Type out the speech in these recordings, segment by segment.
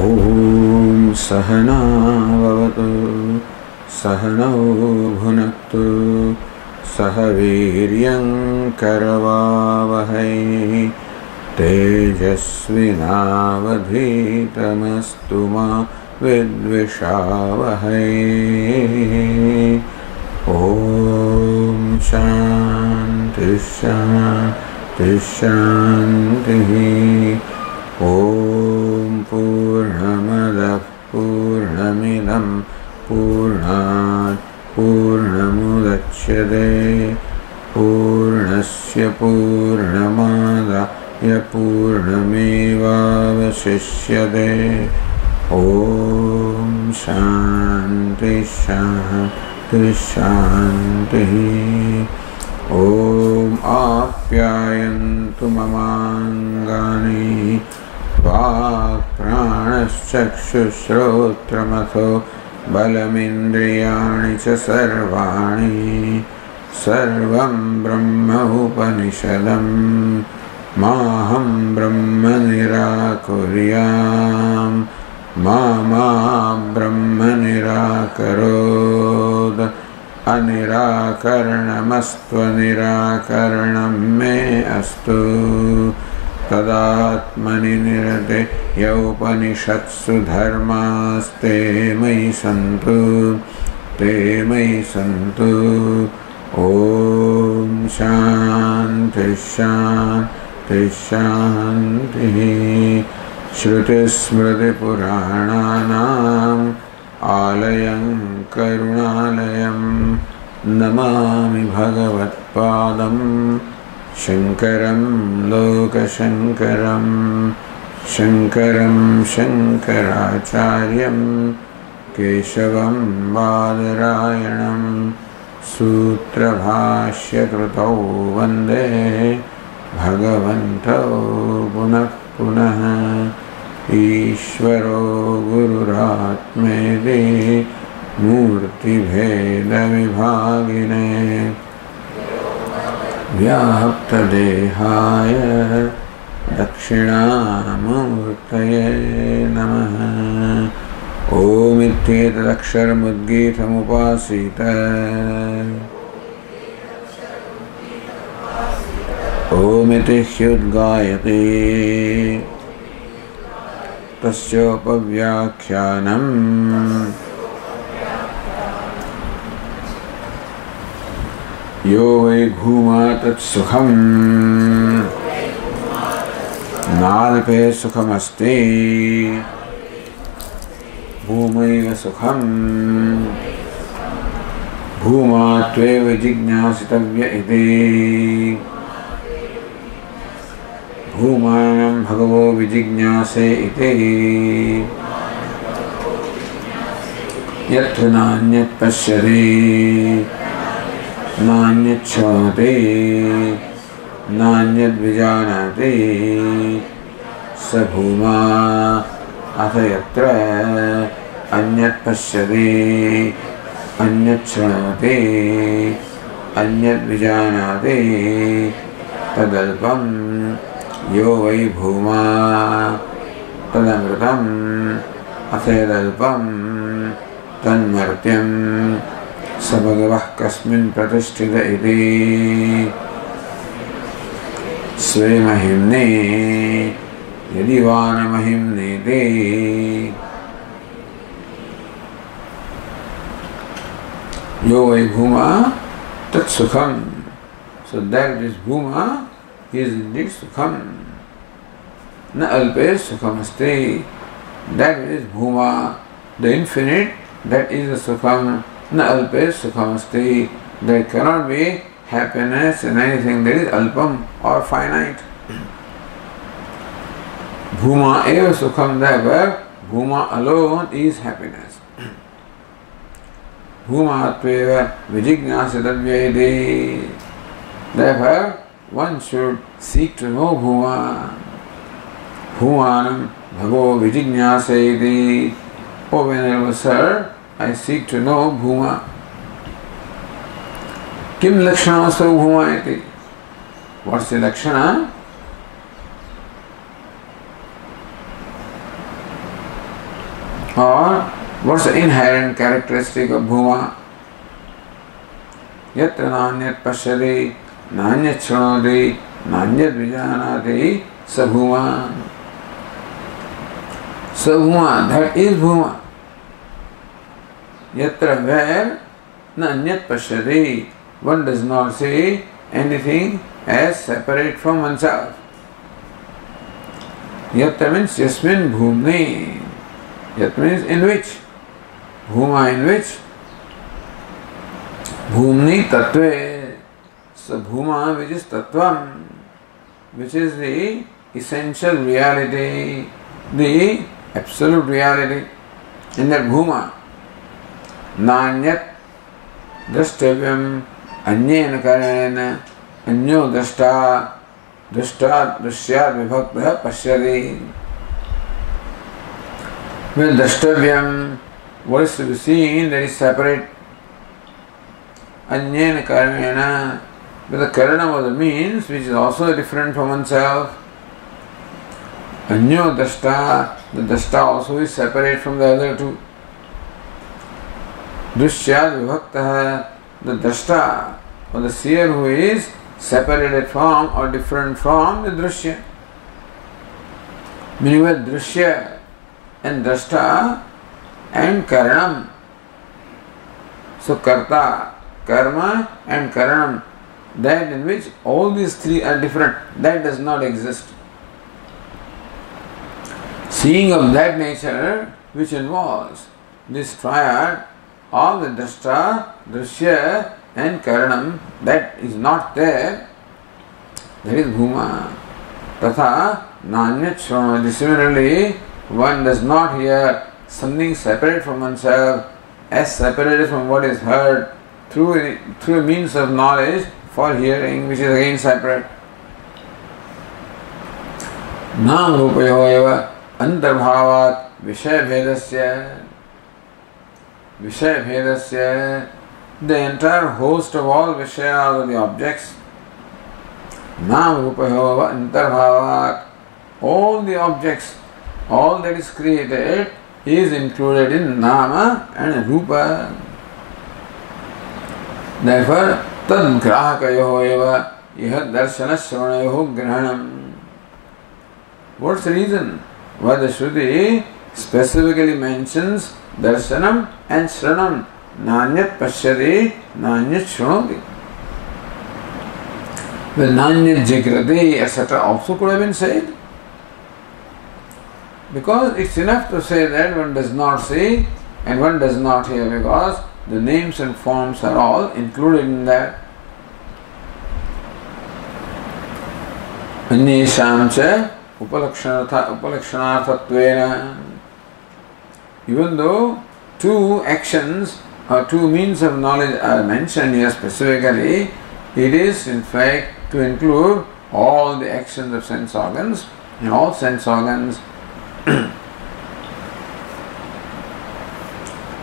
ॐ सहना भवतु सहनौ भुनक्तु सह वीर्यं करवावहै तेजस्विनावधीतमस्तु मा विद्विषावहै। ॐ शान्ति शान्ति शान्तिः। ॐ पूर्णमदः पूर्णमिदं पूर्णात् पूर्णमुदच्यते पूर्णस्य पूर्णमादाय पूर्णमेवावशिष्यते। ॐ शान्ति शान्ति शान्तिः। ॐ आप्यायन्तु ममाङ्गानि वाक्प्राणश्चक्षुश्रोत्रमथो बलमिन्द्रियाणि च सर्वाणि सर्वं ब्रह्म उपनिषदं माहं ब्रह्म निराकुर्यां मा ब्रह्म निराकरोत्। अनिराकरणमस्त्वनिराकरणं मे अस्तु। तदात्मनि निरते उपनिषत्सु धर्मास्ते मयि सन्तु ते मयि सन्तु। ॐ शान्ति शान्ति शान्तिः। श्रुतिस्मृतिपुराणानाम् आलयं करुणालयं नमामि भगवत्पादं शङ्करं लोकशङ्करं शङ्करं शङ्कराचार्यं केशवं बादरायणं सूत्रभाष्यकृतौ वन्दे भगवन्तौ पुनः पुनः। ईश्वरो गुरुरात्मेति मूर्तिभेदविभागिने व्याप्तदेहाय दक्षिणामूर्तये नमः। ओमित्येतदक्षरमुद्गीतमुपासीत ओमिति ह्युद्गायते तस्योपव्याख्यानम् यो वै भूमा तत्सुखम् नाल्पे सुखमस्ति भूमैव सुखम् भूमा त्वेव जिज्ञासितव्य इति। भूमानं भगवो विजिज्ञासे इति। यत्र नान्यत् पश्यति नान्यत् शृणोति नान्यद् विजानाति स भूमा। अथ यत्र अन्यत् पश्यति अन्यत् शृणोति अन्यद् विजानाति तदल्पं यो वै भूमा तदमृतम् अथ यदल्पं तन्मर्त्यं स भगवः कस्मिन् प्रतिष्ठित इति। स्वे महिम्ने यदि वा न महिम्नेति। यो वै भूमा तत्सुखम्। So that is Bhuma is indeed Sukham. Na alpe Sukhamasti. That is Bhuma, the infinite, that is the Sukham. Na alpe Sukhamasti. There cannot be happiness in anything that is alpam or finite. Bhuma eva Sukham, therefore Bhuma alone is happiness. Bhuma tveva vijignasitavya. Therefore, one should seek to know Bhuma. Bhumanam bhavo vijignaseti. Oh, Venerable Sir, I seek to know Bhuma. Kim lakshanaso Bhuma iti. What's the lakshana? Or what's the inherent characteristic of bhuma? Yatra nanyat pashyati, nanyat shrunoti, nanyat vijanati, sabhuma. Sabhuma, that is bhuma. Yatra, where nanyat pashyati, one does not see anything as separate from oneself. Yatra means yasmin bhumni. Yatra means in which. Bhuma in which. Bhumni tattve. So bhuma which is tattvam, which is the essential reality, the absolute reality. In that bhuma, nanyat drashtavyam anyena karanena anyo drashta drashtat drashyat vibhaktah pashyati. When drashtavyam, what is to be seen, that is separate. Anyena karanena, but the karana was the means which is also different from oneself. Anyo drashta, the drashta also is separate from the other two. Drishyat vibhaktah, the drashta or the seer who is separated from or different from the drishya. Meaning with drishya and drashta and karanam. So karta, karma and karanam, that in which all these three are different, that does not exist. Seeing of that nature which involves this triad of the drashta, drishya and karanam, that is not there, that is bhuma. Tatha nanyat shranoti. Similarly, one does not hear something separate from oneself as separated from what is heard through a means of knowledge for hearing, which is again separate. Nam rupayo eva antarbhavat vishaya bhedasya. The entire host of all vishayas of the objects. Nam rupayo eva antarbhavat. All the objects, all that is created is included in nama and rupa. Therefore, tad grahakayoho eva iha darshana shravanayoho grahanam. What's the reason why the Shruti specifically mentions darshanam and shranam? Nanyat pashyati, nanyat shranoti. The nanyat jigrati, etc. also could have been said. Because it's enough to say that one does not see and one does not hear, because the names and forms are all included in that. Anyesham cha upalakshanarthatvena. Even though two actions or two means of knowledge are mentioned here specifically, it is in fact to include all the actions of sense organs, and all sense organs.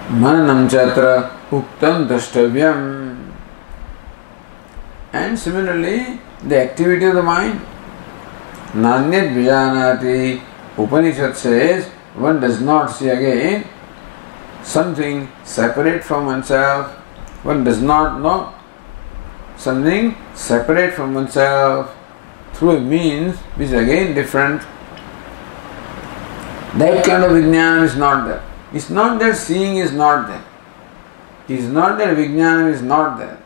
Mananam chatra uktam drashtavyam. And similarly, the activity of the mind. Nanyat vijanati. Upanishad says one does not see again something separate from oneself. One does not know something separate from oneself through a means which is again different. That kind of vijnana is not there. It's not that seeing is not there. It's not that vijnana is not there.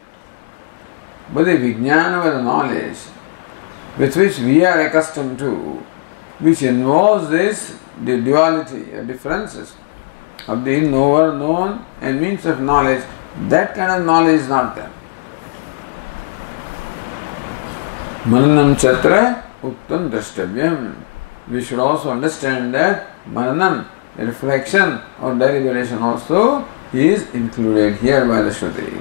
But the vijnana or the knowledge with which we are accustomed to, which involves this, the duality, differences of the knower, known and means of knowledge, that kind of knowledge is not there. Mananam chatra uktam drashtavyam. We should also understand that mananam, reflection or deliberation also is included here by the Shruti.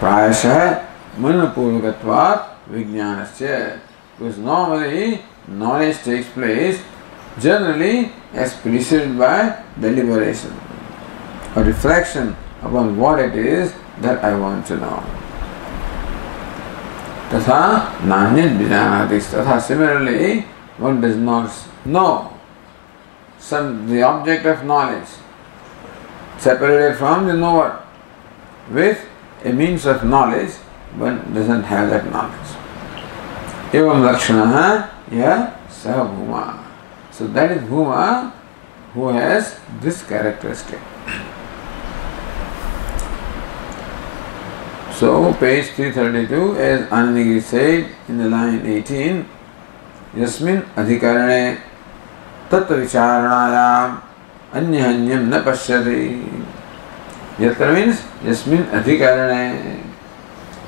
Prayasha manapurvakatvat vijnanasya. Because normally knowledge takes place generally as preceded by deliberation or reflection upon what it is that I want to know. Tatha nanyat vijanati. Tatha similarly, one does not know the object of knowledge, separated from the knower. With a means of knowledge, one doesn't have that knowledge. Evam lakshanaha ya saha bhuma. So that is bhuma who has this characteristic. So page 332, as Anandagiri said in the line 18, Yasmin adhikarane tattva vicharanayam anyahanyam na pashyati. Yatra means Yasmin adhikarane.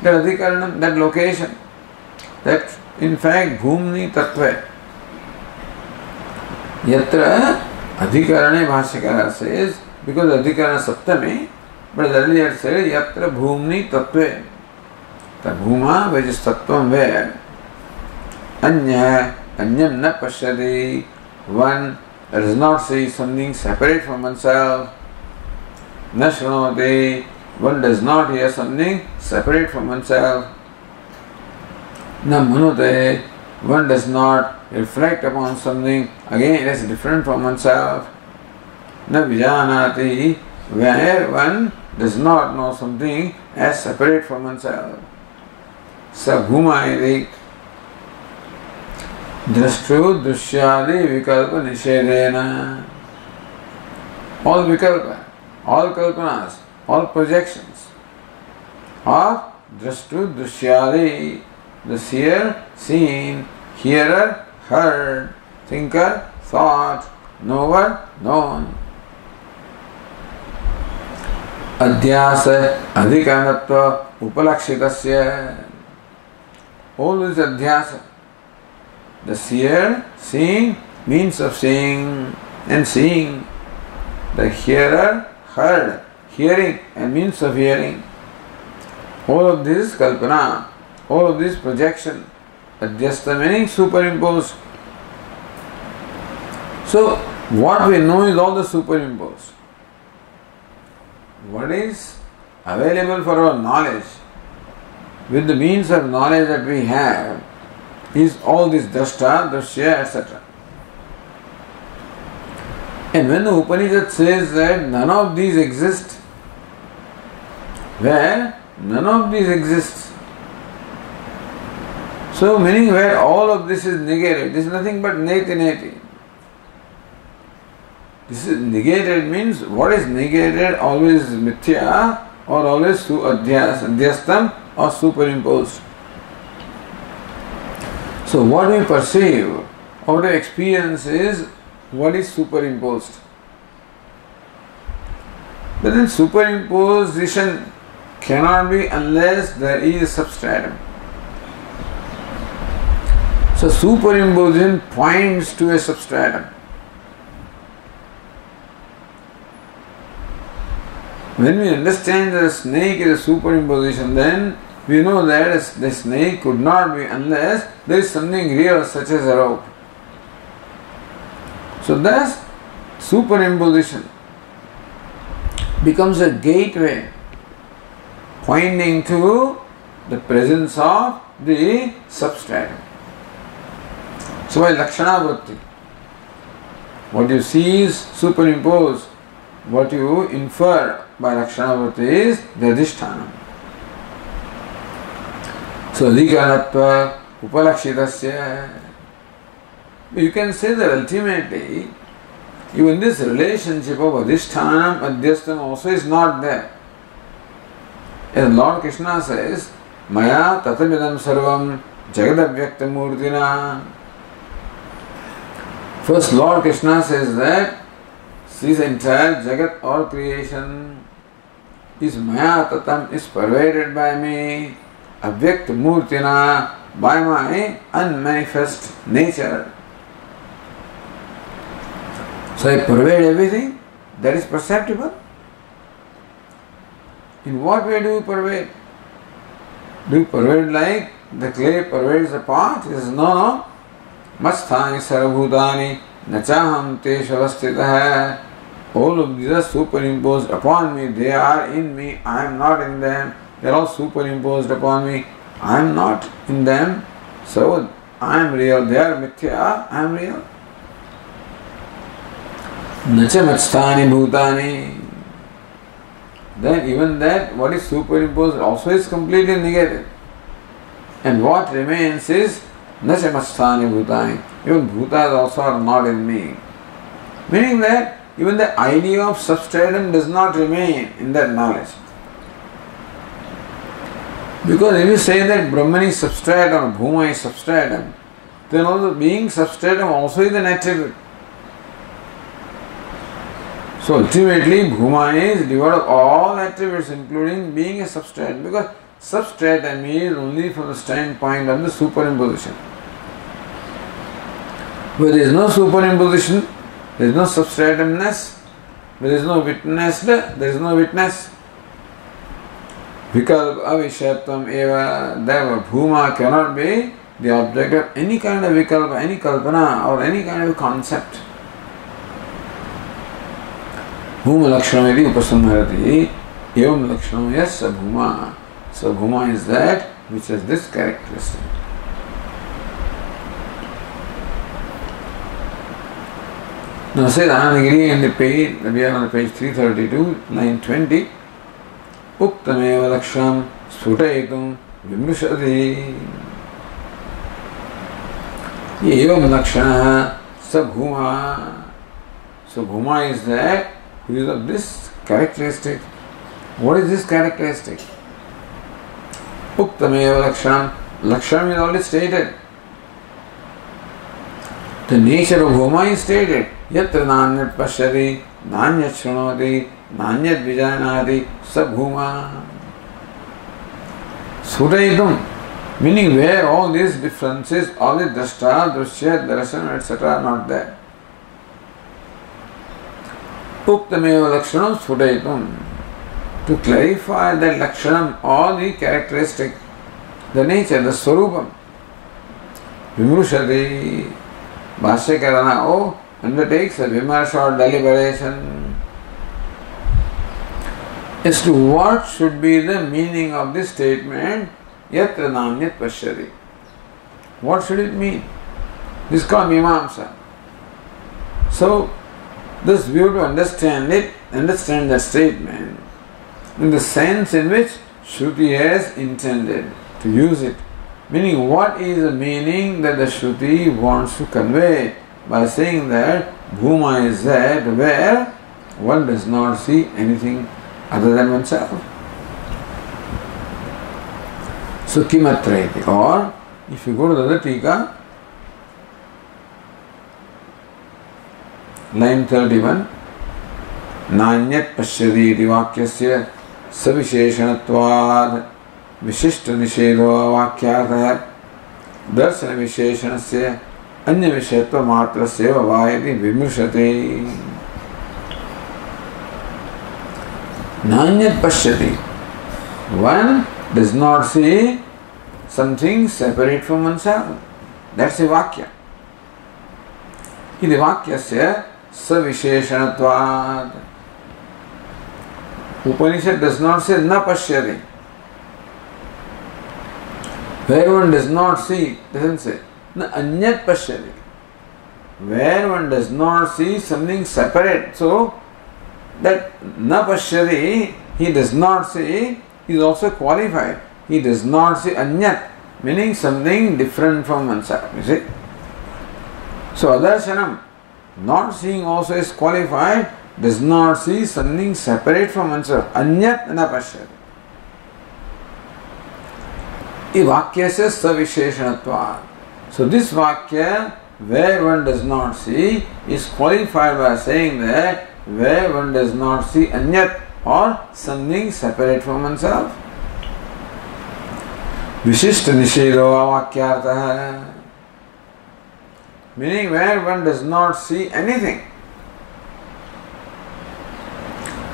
That adhikaranam, that location, that in fact bhumni tattva. Yatra adhikarane Bhashyakara says, because adhikarana saptami, but earlier said yatra bhumni tattva. The bhuma which is tattvam where anyam na pashyati, one does not see something separate from oneself. Na shranoti, one does not hear something separate from oneself. Na manute, one does not reflect upon something again it is different from oneself. Na vijanati, where one does not know something as separate from oneself. Sa bhuma iti drashtu dushyadi vikalpa nishedena. All vikalpa, all kalpanas, all projections of drashtu dushyadi, the seer, seen, hearer, heard, thinker, thought, knower, known. Adhyasa adhikaranatva upalakshitasya. All this adhyasa, the seer, seeing, means of seeing and seeing. The hearer, heard, hearing and means of hearing. All of this kalpana, all of this projection, adhyasta meaning superimposed. So, what we know is all the superimposed. What is available for our knowledge, with the means of knowledge that we have, is all this drashta, drashya, etc. And when the Upanishad says that none of these exist, where none of these exists, so meaning where all of this is negated, this is nothing but neti neti. This is negated means what is negated always is mithya or always adhyastam or superimposed. So what we perceive, what we experience is what is superimposed. But then superimposition cannot be unless there is substratum. So superimposition points to a substratum. When we understand that a snake is a superimposition, then we know that the snake could not be unless there is something real such as a rope. So thus superimposition becomes a gateway pointing to the presence of the substratum. So by lakshana vritti, what you see is superimposed, what you infer by lakshana vritti is the adhisthana. So adhikaranatva upalakshitasya. You can say that ultimately, even this relationship of adhisthana, adhyastam also is not there. As Lord Krishna says, Maya tatamidam sarvam jagadavyakta murtina. First Lord Krishna says that this entire jagat or creation is Maya tatam, is pervaded by me, avyakta murtina, by my unmanifest nature. So I pervade everything that is perceptible. In what way do you pervade? Do you pervade like the clay pervades the pot? He says, no. Masthani sarabhutani nachaham teshu avastitah. All of these are superimposed upon me. They are in me. I am not in them. They are all superimposed upon me. I am not in them. So I am real. They are mithya. I am real. Nacha matstani bhutani. Then even that, what is superimposed also is completely negated. And what remains is nacha matstani bhutani. Even bhutas also are not in me. Meaning that even the idea of substratum does not remain in that knowledge. Because if you say that Brahman is substratum, Bhuma is substratum, then also being substratum also is an attribute. So ultimately Bhuma is devoid of all attributes including being a substratum, because substratum is only from the standpoint of the superimposition. Where there is no superimposition, there is no substratumness, there is no witnessed, there is no witness. Vikalpa avishayatvam eva, therefore Bhuma cannot be the object of any kind of vikalpa, any kalpana or any kind of concept. Bhuma lakshanam iti upasamharati, evam lakshanam yasya bhuma. So bhuma is that which has this characteristic. Now says Anandagiri in the page, we are on page 332, line 20. Uktameva lakshanam sputaitum vimrushati. Evam lakshanaha sabhuma. So bhuma is that who is of this characteristic. What is this characteristic? Uktameva lakshanam. Lakshanam is already stated. The nature of bhuma is stated. Yatra nanyat pashyati, nanyat shrunoti, nanyat vijanati, sabhuma. Sudaitum, meaning where all these differences, all the drashta, drushya, darshan, etc. are not there. Uktameva lakshanam sudaitum. To clarify the lakshanam, all the characteristic, the nature, the swarupam. Vimrushati. Bhashyakarana undertakes a vimarsha or deliberation as to what should be the meaning of this statement, yatra nanyat pashyati. What should it mean? This is called mimamsa. So, thus we have to understand it, understand that statement in the sense in which Shruti has intended to use it. Meaning, what is the meaning that the Shruti wants to convey by saying that Bhuma is that where one does not see anything other than oneself. So, kimatrayati. Or, if you go to the other tika, line 31, Nanyat pashyati iti vakyasya savisheshanatvad विशिष्ट निषेधो वाक्यार्थः दर्शन विशेषणस्य अन्य विषयत्व मात्रस्य वा इति विमृशते. नान्यत् पश्यति. One does not see something separate from oneself. That's a vakya. इति वाक्यस्य सविशेषणत्वात्. Upanishad does not say न पश्यति. Where one does not see, doesn't say. Na anyat pashyati. Where one does not see something separate. So, that na pashyati, he does not see, is also qualified. He does not see anyat, meaning something different from oneself. You see? So, adarshanam, not seeing also is qualified, does not see something separate from oneself. Anyat na pashyati. Vakyasya savisheshanatvat. So this vakya, where one does not see, is qualified by saying that where one does not see anyat or something separate from oneself. Vishishta nishedo vakyartah. Meaning where one does not see anything.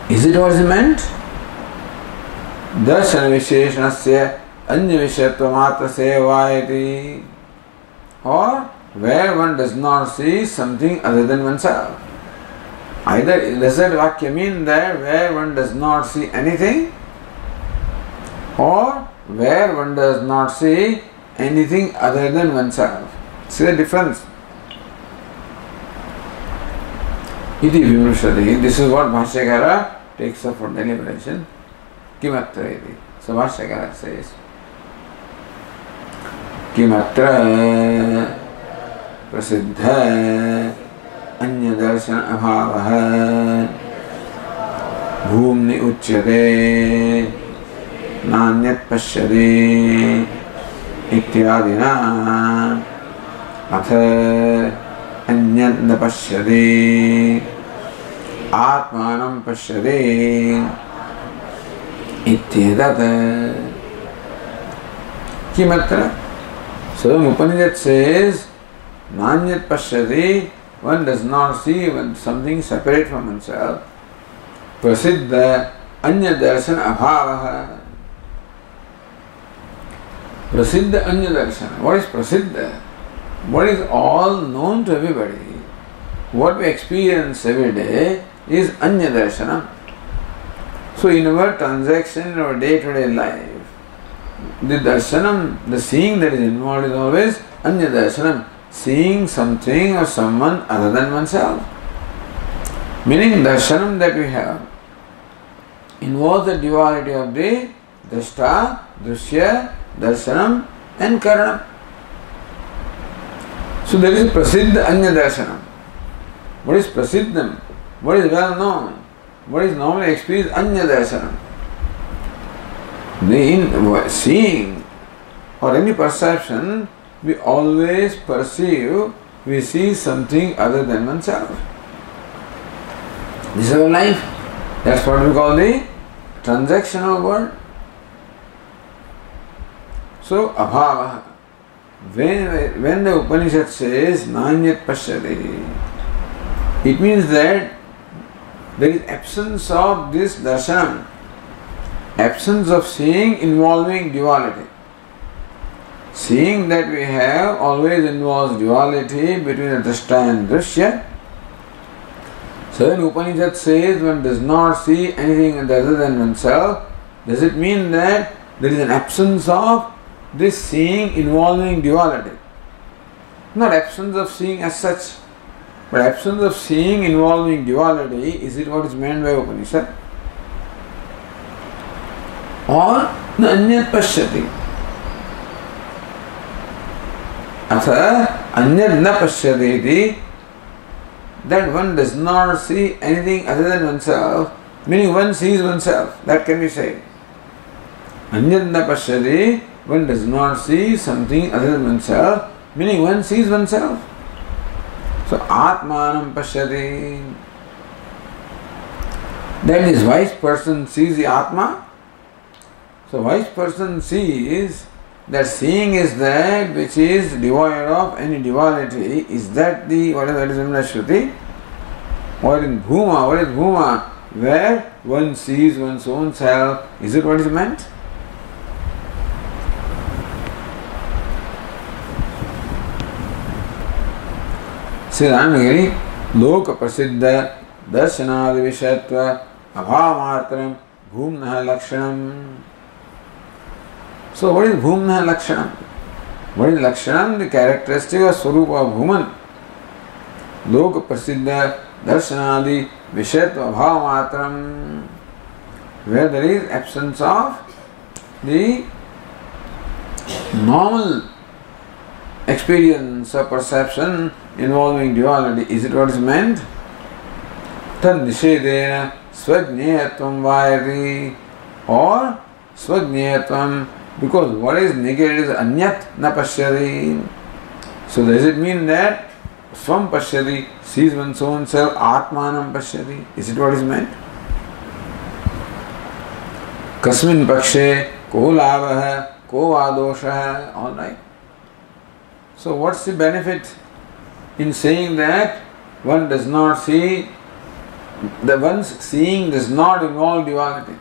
Is it what is meant? Darshana visheshanasya Anya Vishayatva Matra Sevayati, or where one does not see something other than oneself. Either does that Vakya mean that where one does not see anything, or where one does not see anything other than oneself. See the difference. Iti vimrushati. This is what Bhashyakara takes up for deliberation. Kimatra iti. So Bhashyakara says, Kimatra prasiddha anya darshan abhavaha bhumni uchyate nanyat pashyate ityadina atha anyat na pashyate atmanam pashyate ityadata. Kimatra. So the Upanishad says, Nanyat pashyati, one does not see something separate from oneself. Prasiddha anya darshan abhavaha. Prasiddha anya darshan. What is prasiddha? What is all known to everybody? What we experience every day is anya darshana. So in our transaction, in our day-to-day life, the darshanam, the seeing that is involved is always anya darshanam, seeing something or someone other than oneself. Meaning darshanam that we have involves the duality of the drashta, drishya, darshanam and karanam. So there is prasiddha anya darshanam. What is prasiddham? What is well known? What is normally experienced anya darshanam? In seeing or any perception, we always perceive, we see something other than oneself. This is our life. That's what we call the transactional world. So, abhava. When the Upanishad says nanyat pashyati, it means that there is absence of this darshanam, absence of seeing involving duality. Seeing that we have always involves duality between the drashta and drishya. So when Upanishad says one does not see anything other than oneself, does it mean that there is an absence of this seeing involving duality? Not absence of seeing as such, but absence of seeing involving duality. Is it what is meant by Upanishad? Or anyat pashyati. Atha anyat na pashyati iti, that one does not see anything other than oneself, meaning one sees oneself. That can be said. Anyat na pashyati, one does not see something other than oneself, meaning one sees oneself. So atmanam pashyati, that this wise person sees the Atma. So wise person sees that seeing is that which is devoid of any duality. Is that the whatever that is in Shruti? Or in Bhuma, what is Bhuma? Where one sees one's own self. Is it what is meant? Sri Ramagiri, Loka Prasiddha Darshanadi Vishatva Abhamatram Bhumnaha Lakshanam. So what is Bhumnaha Lakshanam? What is Lakshanam? The characteristic or Swarupa of Bhuman. Loka Prasiddha Darshanadi Vishatva Abhamatram, where there is absence of the normal experience or perception involving duality. Is it what is meant? Tad nishedena svajneyatvam vayati, or svajneyatvam, because what is negated is anyat na pashyati. So does it mean that svam pashyati, sees one's own self, atmanam pashyati? Is it what is meant? Kasmin pakshe ko labha ko adosha. All right. So what's the benefit in saying that one does not see, the one's seeing does not involve duality?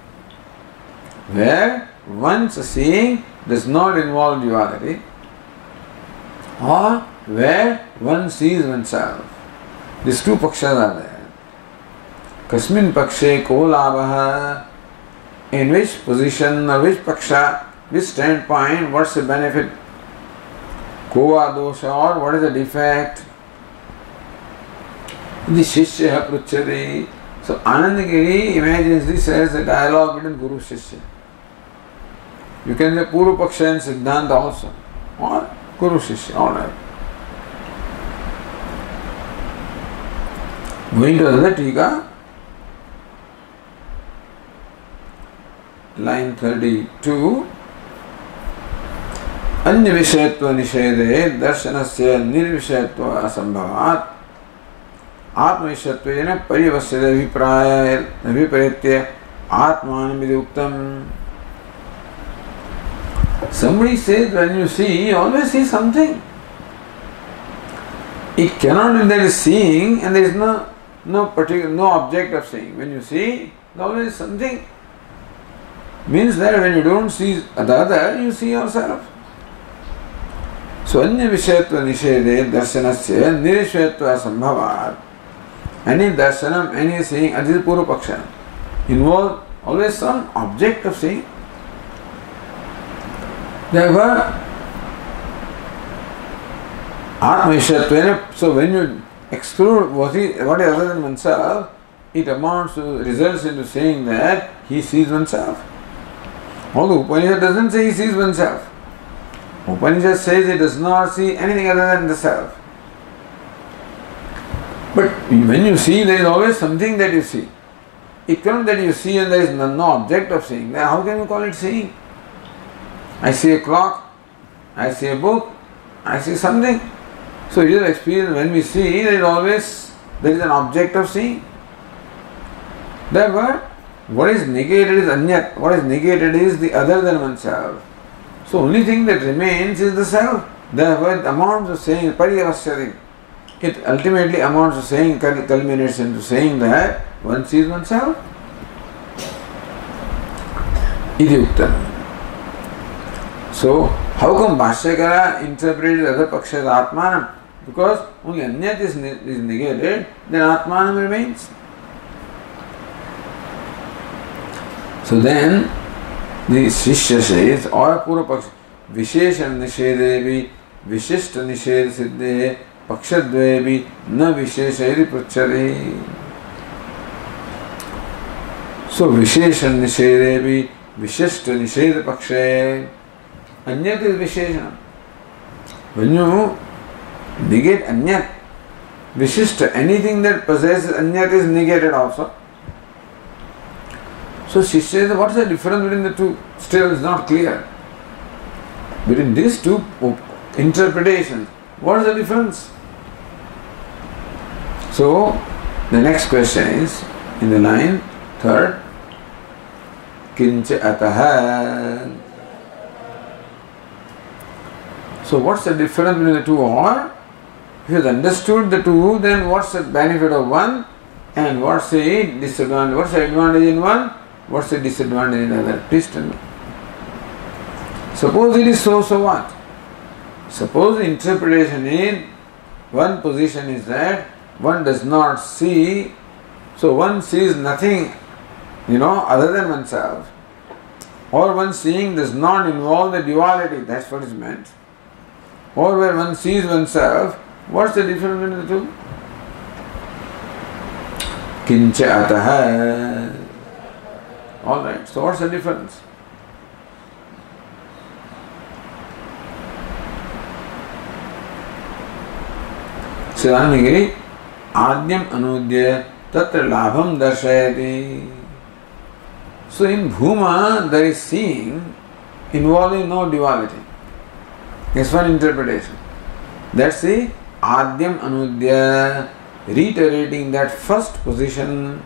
Where one's seeing does not involve duality, or where one sees oneself. These two pakshas are there. Kasmin pakshe ko labha, in which position or which paksha, which standpoint, what's the benefit? Ko adosha, or what is the defect? The Shishya Pruchari. So Anandagiri imagines this as a dialogue between Guru Shishya. You can say Puru Paksha and Siddhanta also. Or Guru Shishya, alright. Going to another Tika, line 32. अन्य विषयत्व निषेधे दर्शनस्य निर्विषयत्व असंभवात् आत्मविषयत्वेन परिवश्यते अभिप्राय विपरीत्य आत्मानमिति उक्तम्. Somebody says when you see, you always see something. It cannot be that is seeing and there is no object of seeing. When you see, there always is something. Means that when you don't see the other, you see yourself. So, anya vishayatva nishede darshanasya nirishayatva sambhavat. Any darshanam, any seeing, that is pura paksha, involve always some object of seeing. Therefore, atma-vishayatva, so when you exclude what is other than oneself, it amounts to, results into saying that he sees oneself. Although Upanishad doesn't say he sees oneself. Upanishad says he does not see anything other than the self. But when you see, there is always something that you see. It cannot that you see and there is no object of seeing. Then how can you call it seeing? I see a clock, I see a book, I see something. So it is an experience. When we see, there is an object of seeing. Therefore, what is negated is anyat. What is negated is the other than oneself. So only thing that remains is the self. Therefore, it amounts to saying pariyavasyati. It ultimately amounts to saying, culminates into saying that one sees oneself. Iti uktam. So, how come Bhashyakara interpreted other paksha as Atmanam? Because only anyat is negated, then Atmanam remains. So then, the Shishya says, or Pura Paksha, Visheshan Nishedevi, Vishishta Nishede Siddhe, Pakshadvevi, Na Visheshayri Prachari. So, Visheshan Nishedevi, Vishishta Nishede Pakshe. Anyat is Visheshan. When you negate Anyat, Vishishta, anything that possesses Anyat is negated also. So she says, what is the difference between the two? Still is not clear. Between these two interpretations, what is the difference? So the next question is in the line 3rd. Kincha ataha. So what's the difference between the two? Or if you have understood the two, then what's the benefit of one and what's the disadvantage? What's the advantage in one? What's the disadvantage in the other? Please tell me. Suppose it is so, so what? Suppose the interpretation in one position is that one does not see, so one sees nothing, other than oneself. Or one seeing does not involve the duality, that's what is meant. Or where one sees oneself, what's the difference between the two? Kincha ataha. Alright, so what's the difference? Siddhanagiri, Adyam Anudya Tatra Labham Darshayati. So in Bhuma there is seeing involving no duality. That's one interpretation. That's the Adyam Anudya, reiterating that first position.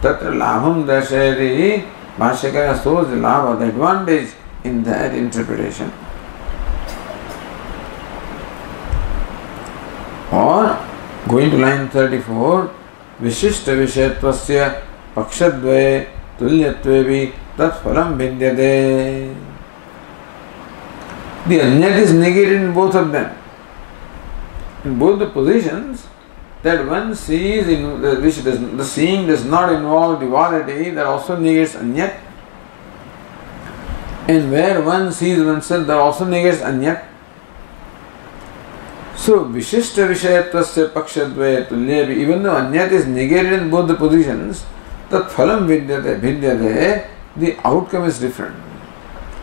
Tatra labham darshayati. Bhashyakara shows the labha, the advantage in that interpretation. Or going to line 34, Vishishta Vishayatvasya Pakshadve Tulyatvevi Tat Phalam Vidyate. The anyat is negated in both of them. In both the positions, that one sees the seeing does not involve duality, that also negates anyat. And where one sees oneself, that also negates anyat. So, Vishishta Vishayattvasya Pakshadvaya Tulyevi, even though Anyat is negated in both the positions, Tat Phalam Vidyate, the outcome is different.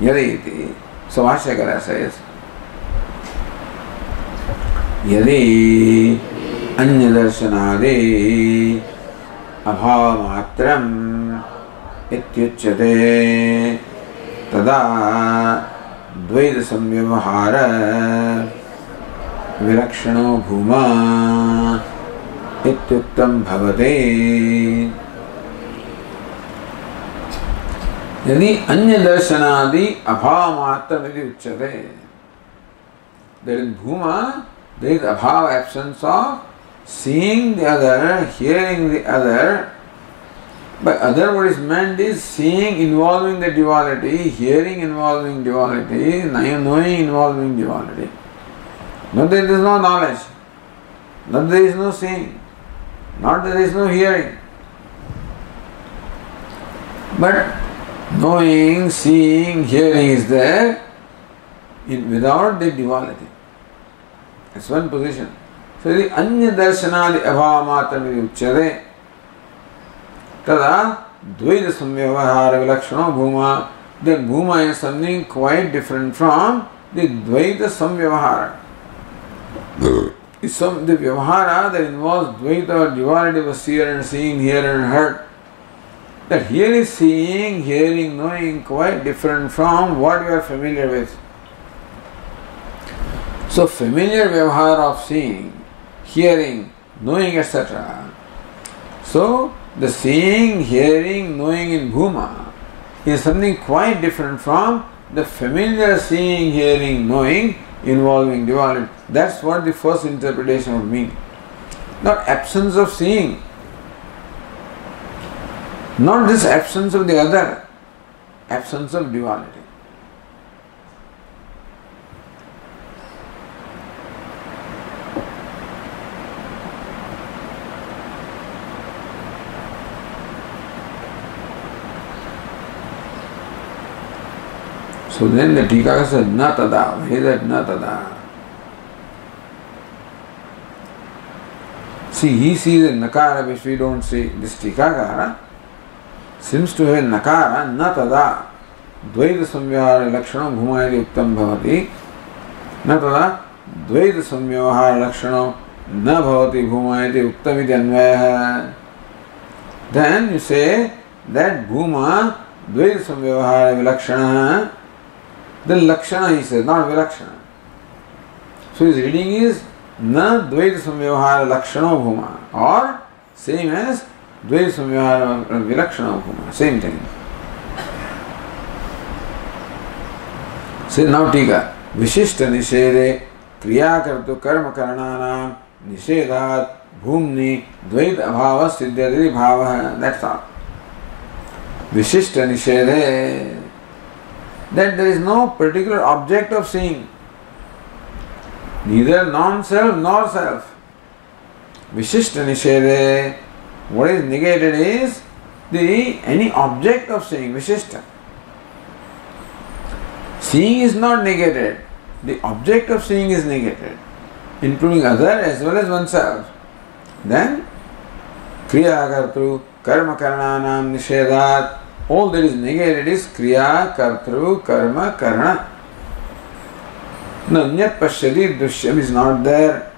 Yadi iti. So, Bhashyakara says, Yadi Anyadarsanadi Abhavamatram Ityuchyate Tada Dvaita Samvyavahara Vilakshano Bhuma Ityuktam Bhavate. Yadi Anya Darshanadi Abhavamatram iti uchyate. That in Bhuma there is abhava, absence of seeing the other, hearing the other. By other, what is meant is seeing involving the duality, hearing involving duality, knowing involving duality. Not that there is no knowledge, not that there is no seeing, not that there is no hearing. But knowing, seeing, hearing is there without the duality. That's one position. So the Anya Darshanadi Abhavamatram Uchyate Tada Dvaita Samvyavahara Vilakshano Bhuma. Then Bhuma is something quite different from the Dvaita Samvyavahara. It's the Vyavahara that involves Dvaita or duality of seer and seeing, hear and heard. That here is seeing, hearing, knowing quite different from what we are familiar with. So familiar Vyavahara of seeing, hearing, knowing, etc. So the seeing, hearing, knowing in Bhuma is something quite different from the familiar seeing, hearing, knowing involving duality. That's what the first interpretation would mean. Not absence of seeing. Not this absence of the other. Absence of duality. So then the Tikaka said, Na tada. Why is that na tada? See, he sees a nakara which we don't see. This Tikaka seems to have a nakara, na tada. Dvaita samvyavahara lakshano bhumayati uktam bhavati. Na tada. Dvaita samvyavahara lakshano na bhavati bhumayati uktam iti anvayah. Then you say that bhuma dvaita samvyavahara vilakshana. The lakshana he says, not vilakshana. So his reading is na dvaita samvyavahara lakshano bhuma, or same as dvaita samvyavahara vilakshano bhuma, same thing. Say now tika vishishta nishede kriya kartu karma karananam nishedat bhumni dvaita abhava siddhyati bhava. That's all. Vishishta nishede, that there is no particular object of seeing, neither non-self nor self. Vishishta nishede, what is negated is any object of seeing, vishishta. Seeing is not negated, the object of seeing is negated, including other as well as oneself. Then, kriya kartru karma karananam nishedat, all that is negated is kriya, kartru, karma, karana. Nanyat pashyati, drishyam is not there.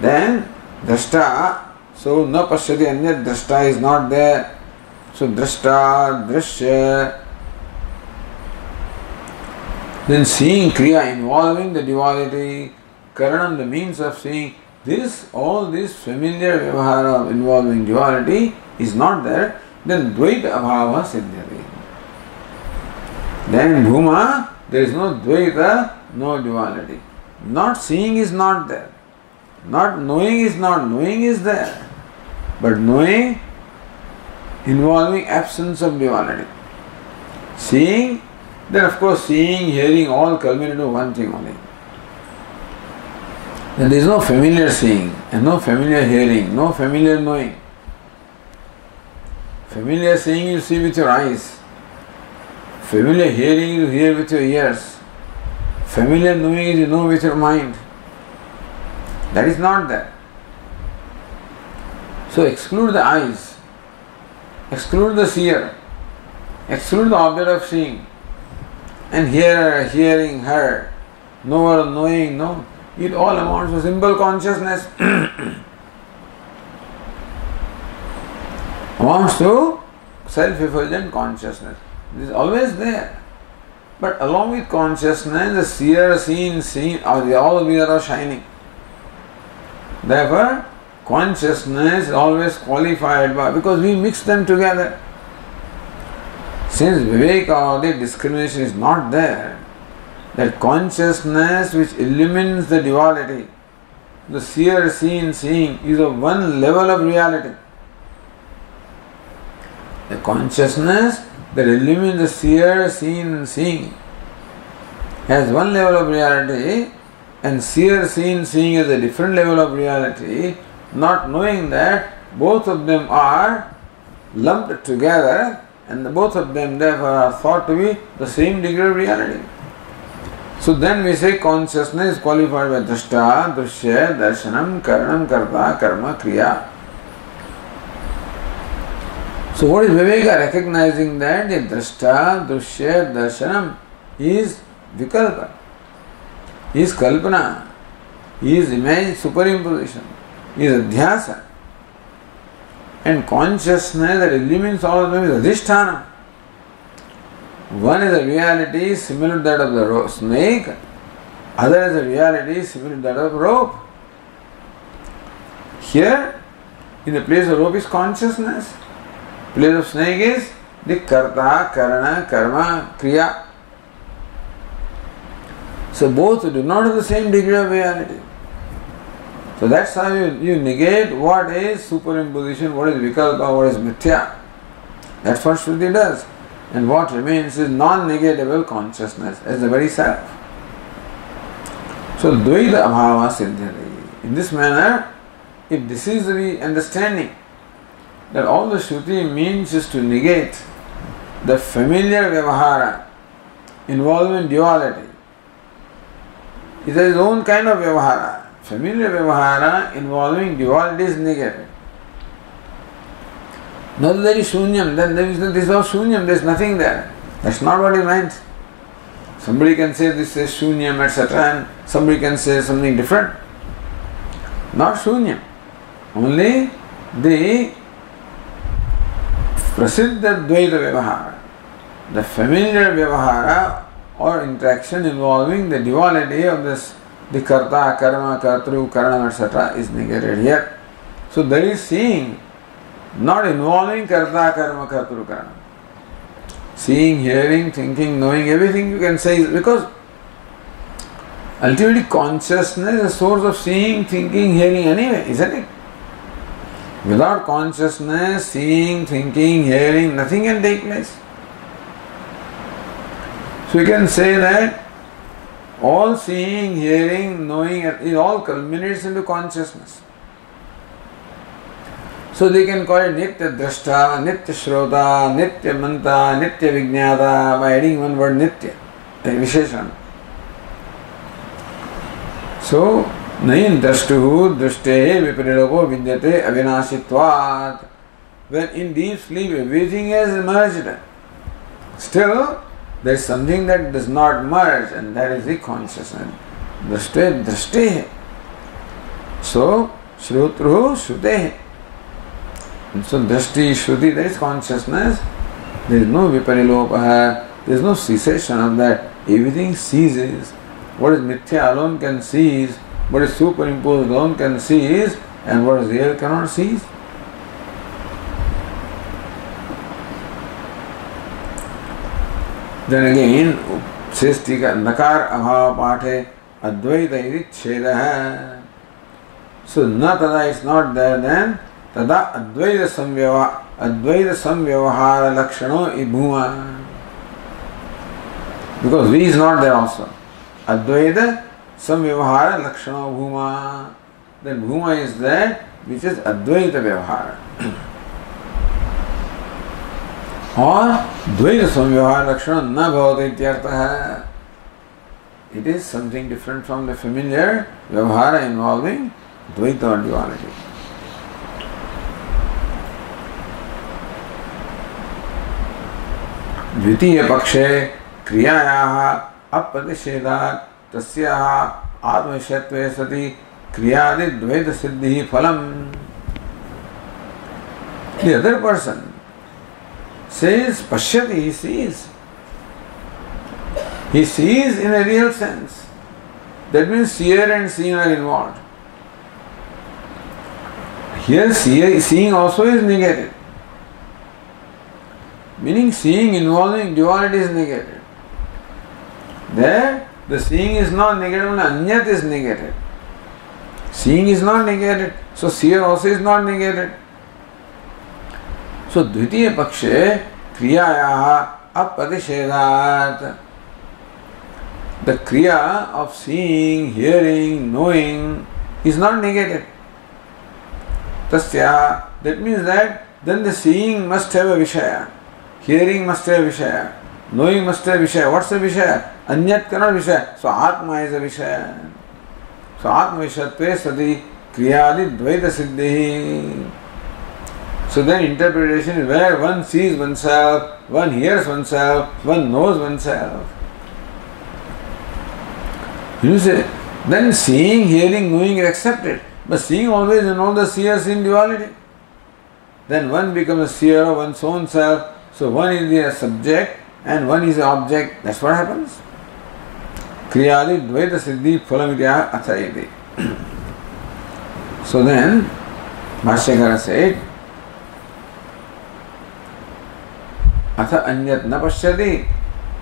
Then drashta, so na pashyati anyat, drashta is not there. So drashta, drishya. Then seeing kriya involving the duality, karanam the means of seeing, all this familiar vyavahara involving duality is not there. Then dvaita abhava siddhyati. Then in bhuma there is no dvaita, no duality. Not seeing is not there. Not knowing is not. Knowing is there. But knowing involving absence of duality. Seeing, then of course seeing, hearing all culminate into one thing only. Then there is no familiar seeing and no familiar hearing, no familiar knowing. Familiar seeing you see with your eyes. Familiar hearing you hear with your ears. Familiar knowing you know with your mind. That is not there. So exclude the eyes, exclude the seer, exclude the object of seeing, and hearer, hearing, heard, knower, knowing, no. It all amounts to simple consciousness. Amounts to self-effulgent consciousness. It is always there. But along with consciousness, the seer, seen, all of these are shining. Therefore, consciousness is always qualified by, because we mix them together. Since Viveka, the discrimination is not there, that consciousness which illumines the duality, the seer, seeing, is of one level of reality. The consciousness that illumines the seer, seeing has one level of reality, and seer, seeing is a different level of reality, not knowing that both of them are lumped together, and both of them therefore are thought to be the same degree of reality. So then we say consciousness is qualified by drashta, drushya, darshanam, karanam, karta, karma, kriya. So what is Viveka? Recognizing that the drashta, drushya, darshanam is vikalpa, is kalpana, is image superimposition, is adhyasa. And consciousness that illumines all of them is adhisthana. One is a reality similar to that of the snake, other is a reality similar to that of rope. Here, in the place of rope is consciousness, place of snake is the karta, karana, karma, kriya. So both do not have the same degree of reality. So that's how you negate what is superimposition, what is vikalpa, what is mithya. That's what Shruti does. And what remains is non-negatable consciousness as the very self. So dvaita abhava siddhyati. In this manner, if this is the understanding that all the Shruti means is to negate the familiar vyavahara involving duality, it has its own kind of vyavahara. Familiar vyavahara involving duality is negated. Not there is shunyam, then there is this was shunyam, there is nothing there. That's not what he meant. Somebody can say this is shunyam, etc., and somebody can say something different. Not shunyam. Only the prasiddha dvaita vyavahara, the familiar vyavahara or interaction involving the duality of this, the karta, karma, kartru, karanam, etc., is negated here. So there is seeing not involving karta, karma, kartru, karanam. Seeing, hearing, thinking, knowing, everything you can say is because ultimately consciousness is a source of seeing, thinking, hearing anyway, isn't it? Without consciousness, seeing, thinking, hearing, nothing can take place. So you can say that all seeing, hearing, knowing, it all culminates into consciousness. So they can call it Nitya Drashta, Nitya Shrota, Nitya Manta, Nitya Vijnata by adding one word Nitya, a Visheshan. So, Nayin Drashtuhu, Drashte, Viparilopo, Vidyate, Avinashitvat. When in deep sleep everything has merged, still there is something that does not merge, and that is the consciousness. Drashte, Drashte. So, Shrutruhu, Shrutehe. And so, Drashti, Shruti, there is consciousness. There is no Viparilopa, there is no cessation of that. Everything ceases. What is mithya alone can cease, what is superimposed alone can cease, and what is real cannot cease. Then again, says Tika, Nakar Abhava Pathe Advaita iti Cheda. So, na tada is not there, then tada Advaita Samvyavahara Lakshano Ibhuma. Because V is not there also. Advaita Samvyavahara Lakshano Bhuma. Then Bhuma is there, which is Advaita Vyavahara. Or Dvaita Samvyavahara Lakshana na bhavata ityartaha. It is something different from the familiar Vyavahara involving Dvaita or duality. द्वितीय पक्षे क्रियायाः अप्रतिषेधात् तस्याः आत्मविषयत्वे सति क्रियादि द्वैत सिद्धिः फलम्. The other person says pashyati, he sees. He sees in a real sense. That means seer and seeing are involved. Here seeing also is negated. Meaning seeing involving duality is negated. There the seeing is not negated, only anyat is negated. Seeing is not negated, so seer also is not negated. So dvitiya pakshe kriyayaha apratishedat. The kriya of seeing, hearing, knowing is not negated. Tasya, that means that then the seeing must have a vishaya, hearing must have a vishaya, knowing must have a vishaya. What's the vishaya? Anyat cannot vishaya. So Atma is a vishaya. So Atma vishatve sati kriyadi dvaita siddhi. So then interpretation is where one sees oneself, one hears oneself, one knows oneself. You say, then seeing, hearing, knowing is accepted. But seeing always involves the seers in duality. Then one becomes a seer of one's own self. So one is the subject and one is the object. That's what happens. Kriyadi dvaita siddhi phalamitya athayati. So then, Bhashyakara said, Atha anyat na pashyati,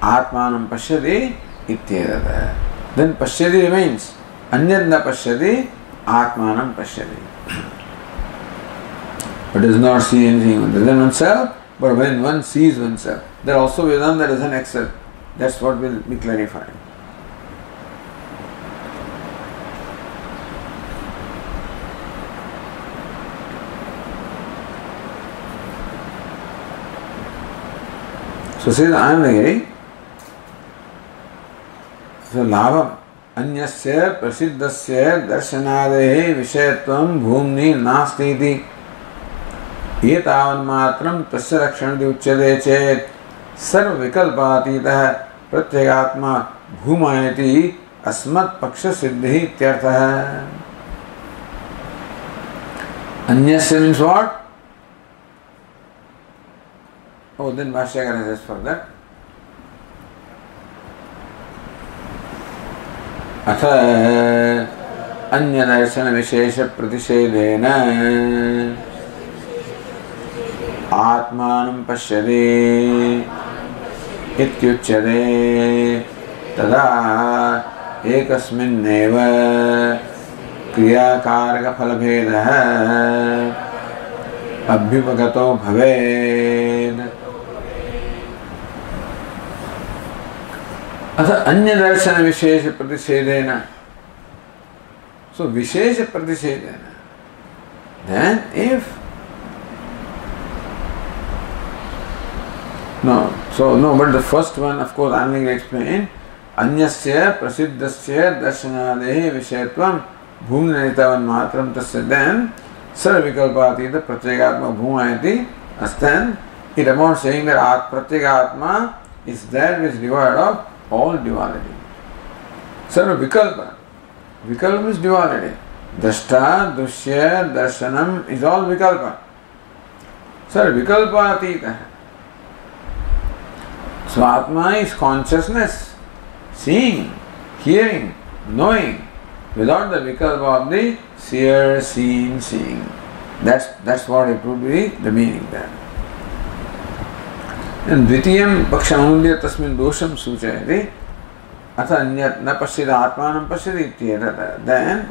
atmanam pashyati ityedata. Then pashyati remains. Anyat na pashyati, atmanam pashyati. But does not see anything other than oneself, but when one sees oneself, there also Vedanta doesn't accept. That's what will be clarified. So says Anandagiri, so labham anyasya prasiddhasya darshanadehi vishayatvam bhumni nasti iti एतावन्मात्रं तस्य रक्षणति उच्यते चेत् सर्वविकल्पातीतः प्रत्यगात्मा भूमायति अस्मत् पक्षसिद्धिः इत्यर्थः. अन्यस्य means what? Oh, then Bhashyakara says further. अथ अन्यदर्शन विशेष प्रतिषेधेन आत्मानं पश्यति इत्युच्यते तदा एकस्मिन्नेव क्रियाकारकफलभेदः अभ्युपगतो भवेत्. अथ अन्यदर्शन विशेष प्रतिषेधेन. So wishes प्रतिषेधेन. Then if but the first one, of course, I am going to explain. Anyasya prasiddhasya darshanadehi vishayatvam bhumnanitavan matram tasya. Then sarvikalpatita pratyagatma bhumayati. As then it amounts saying that pratyagatma is that which is devoid of all duality. Sarvikalpa. Vikalpa is duality. Drashta, dushya, darshanam is all vikalpa. Sarvikalpatita. So Atma is consciousness, seeing, hearing, knowing, without the vikalpa of the seer, seeing. That's what it would be, the meaning there. And dvitiyam pakshamudya tasmin dosham suchayati atha anyat na pashyati atmanam pashyati ityetata. Then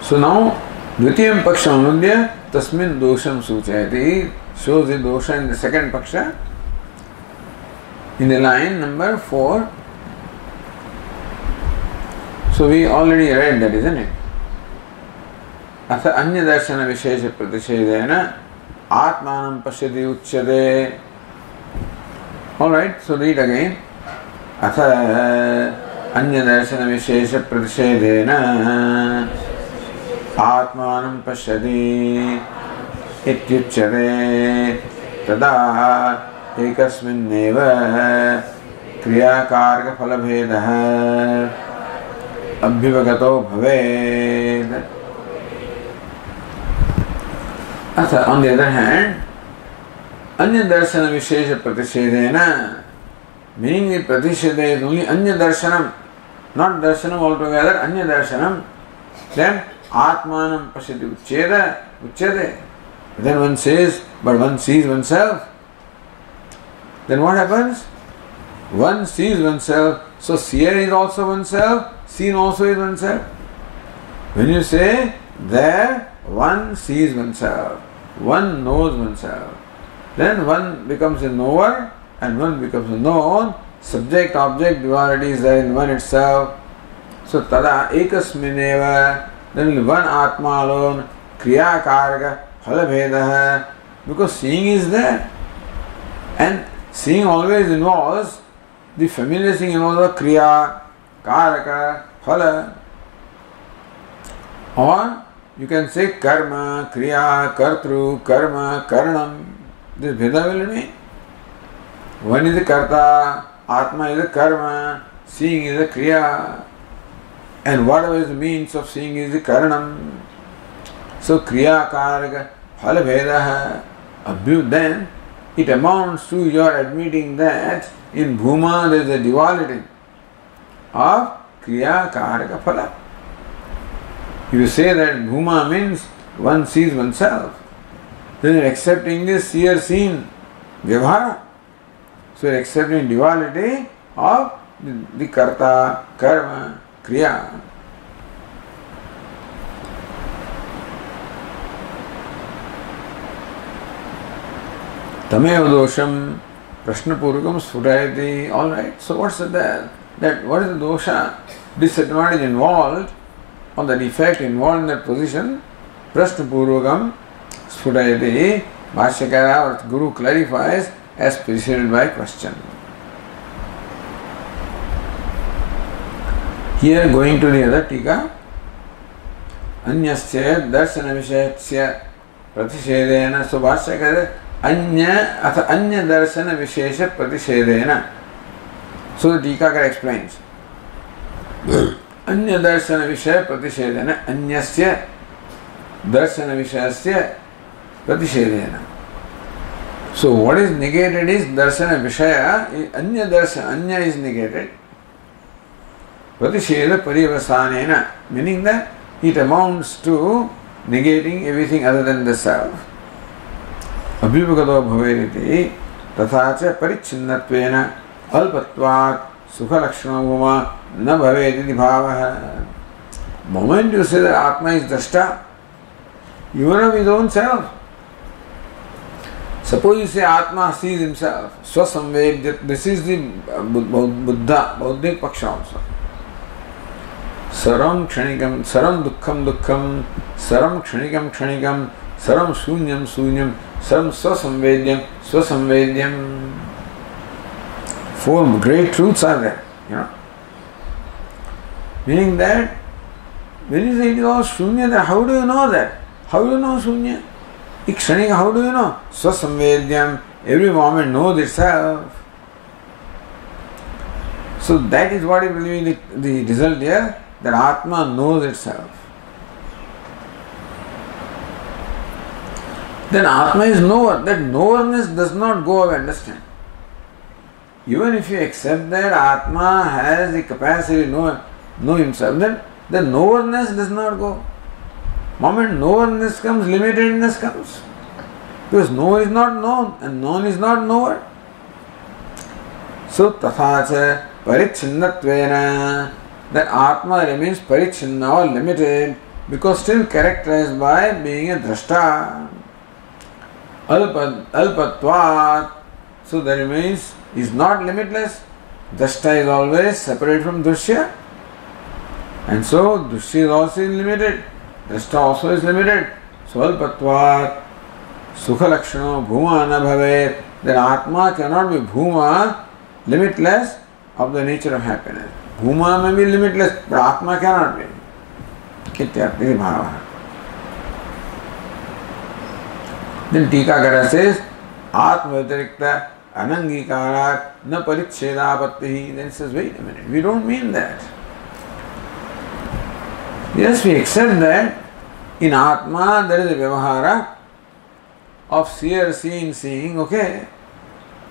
so now dvitiyam pakshamudya tasmin dosham suchayati shows the dosha in the second paksha in the line number 4. So So we already read that, isn't it? अथ अन्य दर्शन विशेष प्रतिषेधेन आत्मानं पश्यति उच्यते. All right, so read again. अथ अन्य दर्शन विशेष प्रतिषेधेन आत्मानं पश्यति इत्युच्यते. तदा एकस्मिन्नेव क्रियाकारक फलभेदः अभ्युपगतो भवेत्. On the other hand, Anya Darshana Vishesha Pratisvedena, meaning the Pratishveda is only Anya Darshanam, not Darshanam altogether, Anya Darshanam, then Atmanam Pashyati Uchyate. Then one says, but one sees oneself. Then what happens? One sees oneself, so seer is also oneself, seen also is oneself. When you say there, one sees oneself, one knows oneself, then one becomes a knower and one becomes a known. Subject object duality is there in one itself. So tada ekasmineva, then only one atma alone, kriya karga phalabhedah, because seeing is there, and seeing always involves the familiar thing, involves the kriya karaka phala. Or you can say karma, kriya, kartru, karma, karanam. This Veda will mean. One is the karta, atma is the karma, seeing is the kriya, and whatever is the means of seeing is the karanam. So kriya, karga, phala bhedah, then it amounts to your admitting that in Bhuma there is a duality of kriya, karga, phala. If you say that Bhuma means one sees oneself, then you are accepting this seer seen vyavhara. So you are accepting duality of the karta, karma, kriya. Tamev dosham prashnapurvakam sphutayati. All right, so what's that? What is the dosha, disadvantage involved, or the defect involved in that position? Prashnapurvakam sphutayati. Bhashyakara or Guru clarifies as preceded by question. Here going to the other tika, anyasya darshana vishesya pratisvedena. So Bhashyakara anya darshana vishesha pratisvedena. So the Tikakara explains. Anya darshana vishaya pratisvedena, anyasya darshana vishayasya pratisvedena. So what is negated is darshana vishaya, anya darshana, anya is negated. Pratisveda parivasanena, meaning that it amounts to negating everything other than the self. Abhivagato bhaveriti tathacha parichinnattvena alpatvat sukhalakshana na bhavediti bhavaha. Moment you say that Atma is drashta, even of his own self. Suppose you say Atma sees himself, swasamvedyat, this is the Buddha, Bauddhic Paksha also. Saram kshanikam, saram dukkham dukkham, saram kshanikam kshanikam, saram shunyam shunyam, saram swasamvedyam swasamvedyam. Four great truths are there, you know. Meaning that when you say it is all shunya, then how do you know that? How do you know shunya? Ikshanika, how do you know? Swasamvedyam, every moment knows itself. So that is what will be the result here, that Atma knows itself. Then Atma is knower. That knowerness does not go away, understand. Even if you accept that Atma has the capacity to know himself, then the knowerness does not go. Moment knowerness comes, limitedness comes. Because knower is not known and known is not knower. So tathacha parichinnattvena, that Atma remains parichinna or limited because still characterized by being a drashta. Alpatvat, so that remains is not limitless. Drashta is always separate from drishya. And so Drishya is also limited, Drashta also is limited. Svalpatvat Sukha Lakshano Bhuma na bhavet. Then Atma cannot be Bhuma, limitless of the nature of happiness. Bhuma may be limitless, but Atma cannot be. Ityarthi bhava. Then Tikakara says, Atma Vitarikta Anangikarat na Parichedapatti. Then he says, wait a minute, we don't mean that. Yes, we accept that in Atma there is a Vyavahara of seer, seeing, okay.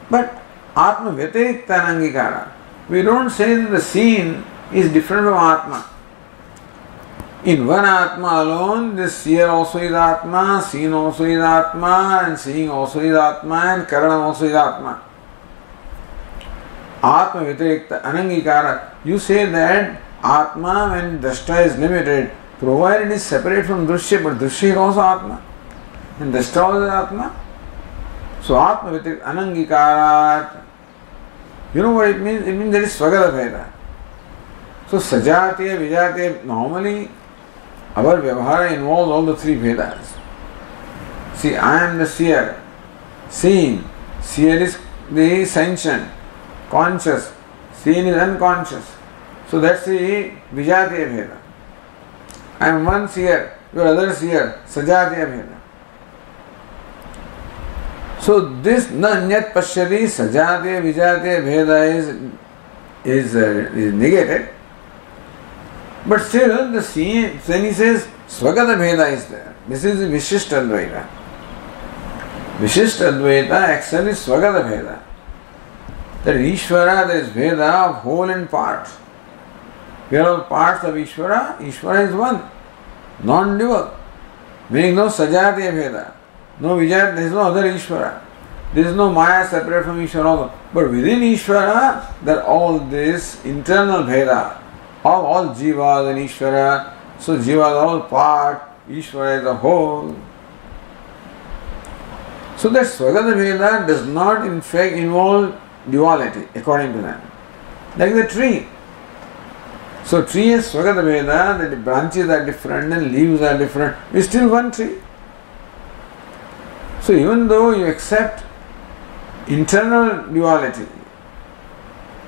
But Atma Vyatiriktha Anangikara. We don't say that the seen is different from Atma. In one Atma alone, this seer also is Atma, seen also is Atma, and seeing also is Atma, and Karanam also is Atma. Atma Vyatiriktha Anangikara. You say that Atma, when Drashta is limited, provided it is separate from Drishya, but Drishya is also Atma. And Drashta also is Atma. So Atma Vyatiriktha Anangikarat. You know what it means? It means there is Swagata Bheda. So Sajatiya, Vijatiya, normally our Vyavahara involves all the three Vedas. See, I am the seer, seeing. Seer is the sentient, conscious. Seen is unconscious. So that's the Vijatiya Bheda. I am one seer, your other seer, Sajatiya Bheda. So this Nanyat Pashyati Sajatiya Vijatiya Bheda is negated. But still the scene, then he says Swagata Bheda is there. This is the Vishishta Advaita. Vishishta Advaita actually is Swagata Bheda. That Ishvara, there is Bheda of whole and part. We are all parts of Ishvara. Ishvara is one, non-dual. Meaning no Sajatiya Bheda. No Vijay, there is no other Ishvara. There is no Maya separate from Ishvara also. But within Ishvara, there are all this internal Bheda of all Jivas and Ishvara. So Jivas are all part, Ishvara is a whole. So that Swagata Bheda does not in fact involve duality according to them. Like the tree. So tree has Swagata Bheda, that the branches are different and leaves are different. It is still one tree. So even though you accept internal duality,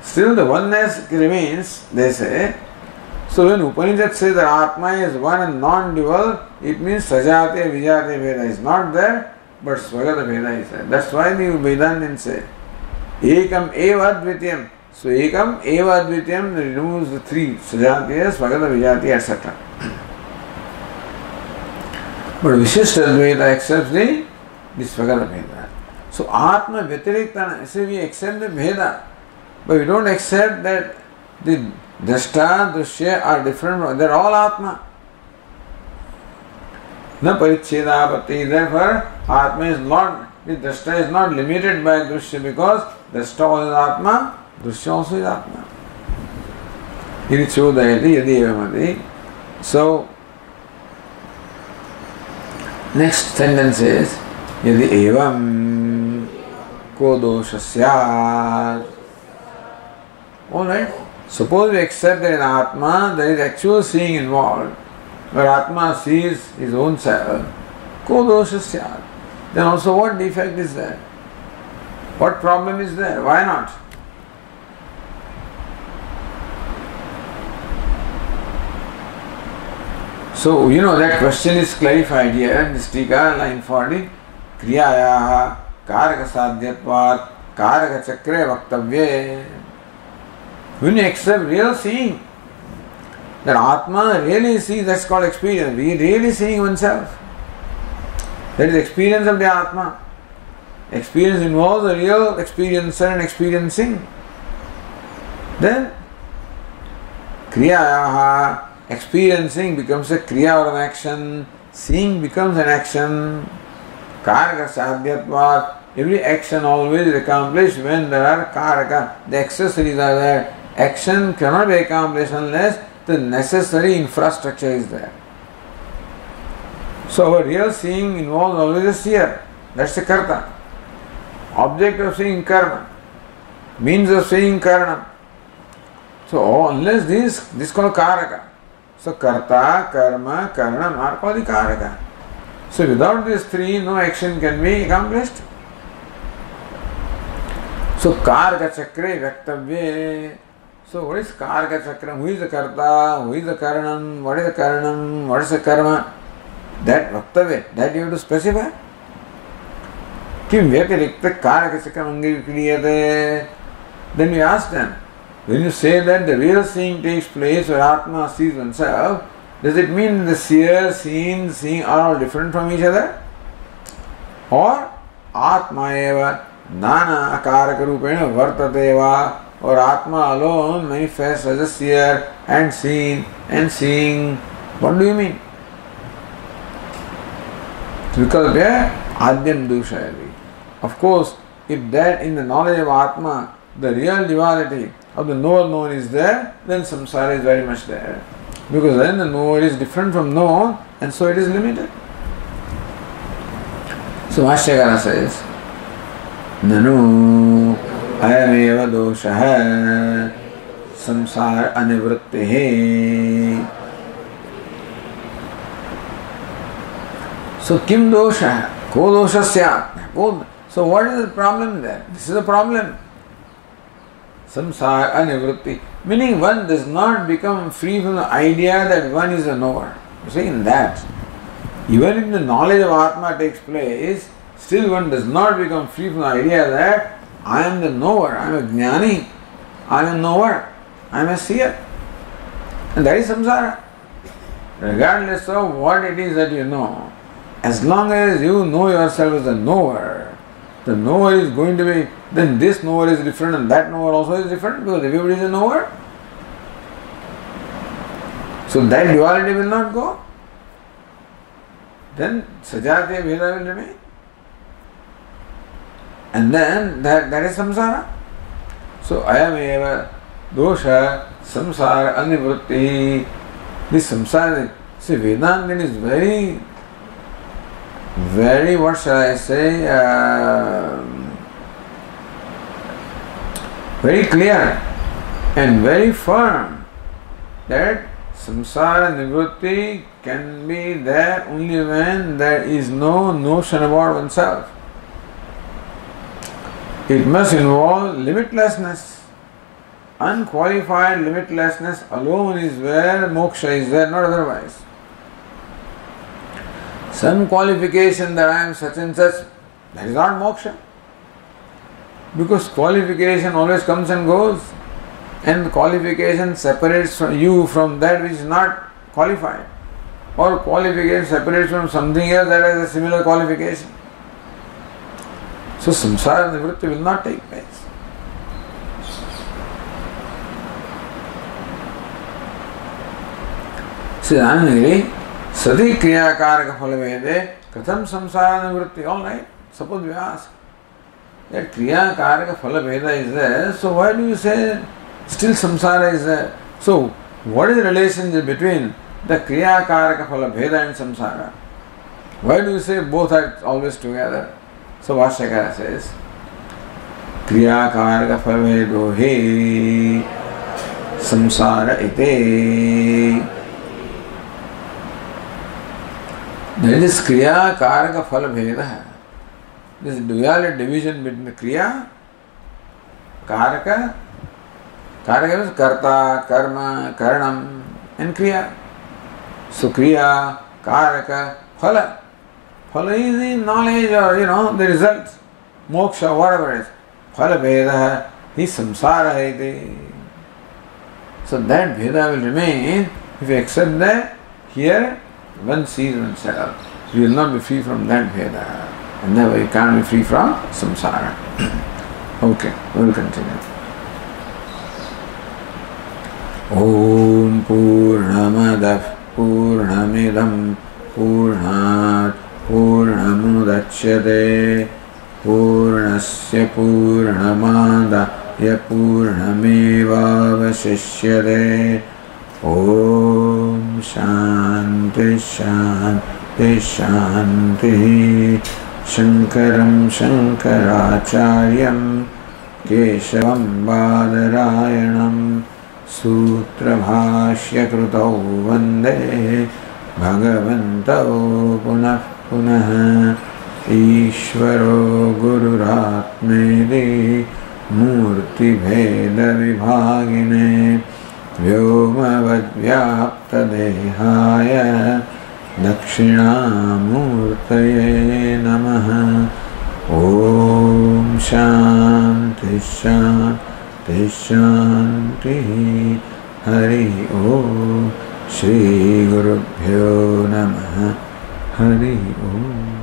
still the oneness remains, they say. So when Upanishad says that Atma is one and non-dual, it means Sajatiya Vijatiya Bheda is not there, but Swagata Bheda is there. That's why the Vedantin say, Ekam eva advityam. So Ekam eva advityam removes the three, Sajatiya, Swagata Vijatiya, etc. But Vishishta Advaita accepts the Swagata Bheda. So Atma Vyatiriktana, so we accept the Bheda, but we don't accept that the Drashta, Drishya are different, they are all Atma. Na Parichedapatti, therefore Atma is not, the Drashta is not limited by Drishya because Drashta also is Atma, Drishya also is Atma. Iti chodayati yadi evamati. So, next sentence is Yadi evam ko dosha syat. Alright, suppose we accept that in Atma there is actual seeing involved, where Atma sees his own self, ko dosha syat. Then also what defect is there? What problem is there? Why not? So, that question is clarified here in this Tika, line 40. Kriyayaha karaka sadhyatvat karaka chakre vaktavye. When you accept real seeing, that Atma really sees, that's called experience. We really seeing oneself. That is experience of the Atma. Experience involves a real experiencer and experiencing. Then, Kriyayaha, experiencing becomes a Kriya or an action, seeing becomes an action. Karaka sadhyatvat, every action always is accomplished when there are karaka, the accessories are there. Action cannot be accomplished unless the necessary infrastructure is there. So our real seeing involves always a seer, that's a karta. Object of seeing karma, means of seeing karma. So unless this is called karaka. So karta, karma, karanam are called the karaka. So without these three, no action can be accomplished. So karaka chakre vyaktavye. So what is karaka chakram? Who is the karta? Who is the karanam? What is the karanam? What is the karma? That vaktavya, that you have to specify. Kim vyatirikta karaka chakram angikriyate. Then we ask them, when you say that the real seeing takes place where Atma sees oneself, does it mean the seer, seen, seeing are all different from each other? Or Atma eva nana akaraka rupena vartate va, or Atma alone manifests as a seer and seen and seeing? What do you mean? Vikalpya adyam dushayati. Of course, if that in the knowledge of Atma, the real duality of the knower known is there, then samsara is very much there. Because then the knower is different from known, and so it is limited. So Bhashyakara says, Nanu ayameva doshaha samsara anivrittihi. So kim dosha? Ko dosha syat. So what is the problem there? This is a problem. Samsara anivritti, meaning one does not become free from the idea that one is a knower. You see, in that, even if the knowledge of Atma takes place, still one does not become free from the idea that I am the knower, I am a jnani, I am a knower, I am a seer. And that is samsara. Regardless of what it is that you know, as long as you know yourself as a knower, the knower is going to be, then this knower is different and that knower also is different because everybody is a knower. So that duality will not go. Then sajatiya bheda will remain. And then that is samsara. So ayam eva dosha samsara anivritti. This samsara, see, Vedanta is very, what shall I say, very clear and very firm that samsara nivritti can be there only when there is no notion about oneself. It must involve limitlessness. Unqualified limitlessness alone is where moksha is there, not otherwise. Some qualification that I am such and such, that is not moksha. Because qualification always comes and goes, and qualification separates you from that which is not qualified, or qualification separates from something else that has a similar qualification. So samsara nivritti will not take place. Siddhanagiri, sati kriya karaka phalavede, katham samsara nivritti. All right, suppose we ask, that kriya karaka phalaveda is there, so why do you say still samsara is there? So what is the relationship between the kriya karaka phalaveda and samsara? Why do you say both are always together? So Bhashyakara says, kriya karaka phalavedo he samsara ite. There is kriya karaka phalaveda. This duality division between the kriya, karaka means karta, karma, karanam, and kriya. So kriya, karaka, phala. Phala is the knowledge or the results, moksha, whatever it is. Phala bheda, he samsara iti. So that bheda will remain if you accept that here one sees oneself. You will not be free from that bheda. And never you can't be free from samsara. Okay, we will continue. Om Purnamadav Purnamidam Purnat Purnamudachyate Purnasya Purnamadaya Purnamevavasishyate. Om Shanti Shanti Shanti. Shankaram Shankaracharyam Keshavam Badarayanam सूत्रभाष्यकृतौ वन्दे भगवन्तौ पुनः पुनः। ईश्वरो गुरुरात्मेति मूर्तिभेदविभागिने व्योमवद्व्याप्तदेहाय दक्षिणामूर्तये नमः। ॐ शान्ति शान्ति शान्तिः। हरि ओम्। श्रीगुरुभ्यो नमः। हरि ओम्।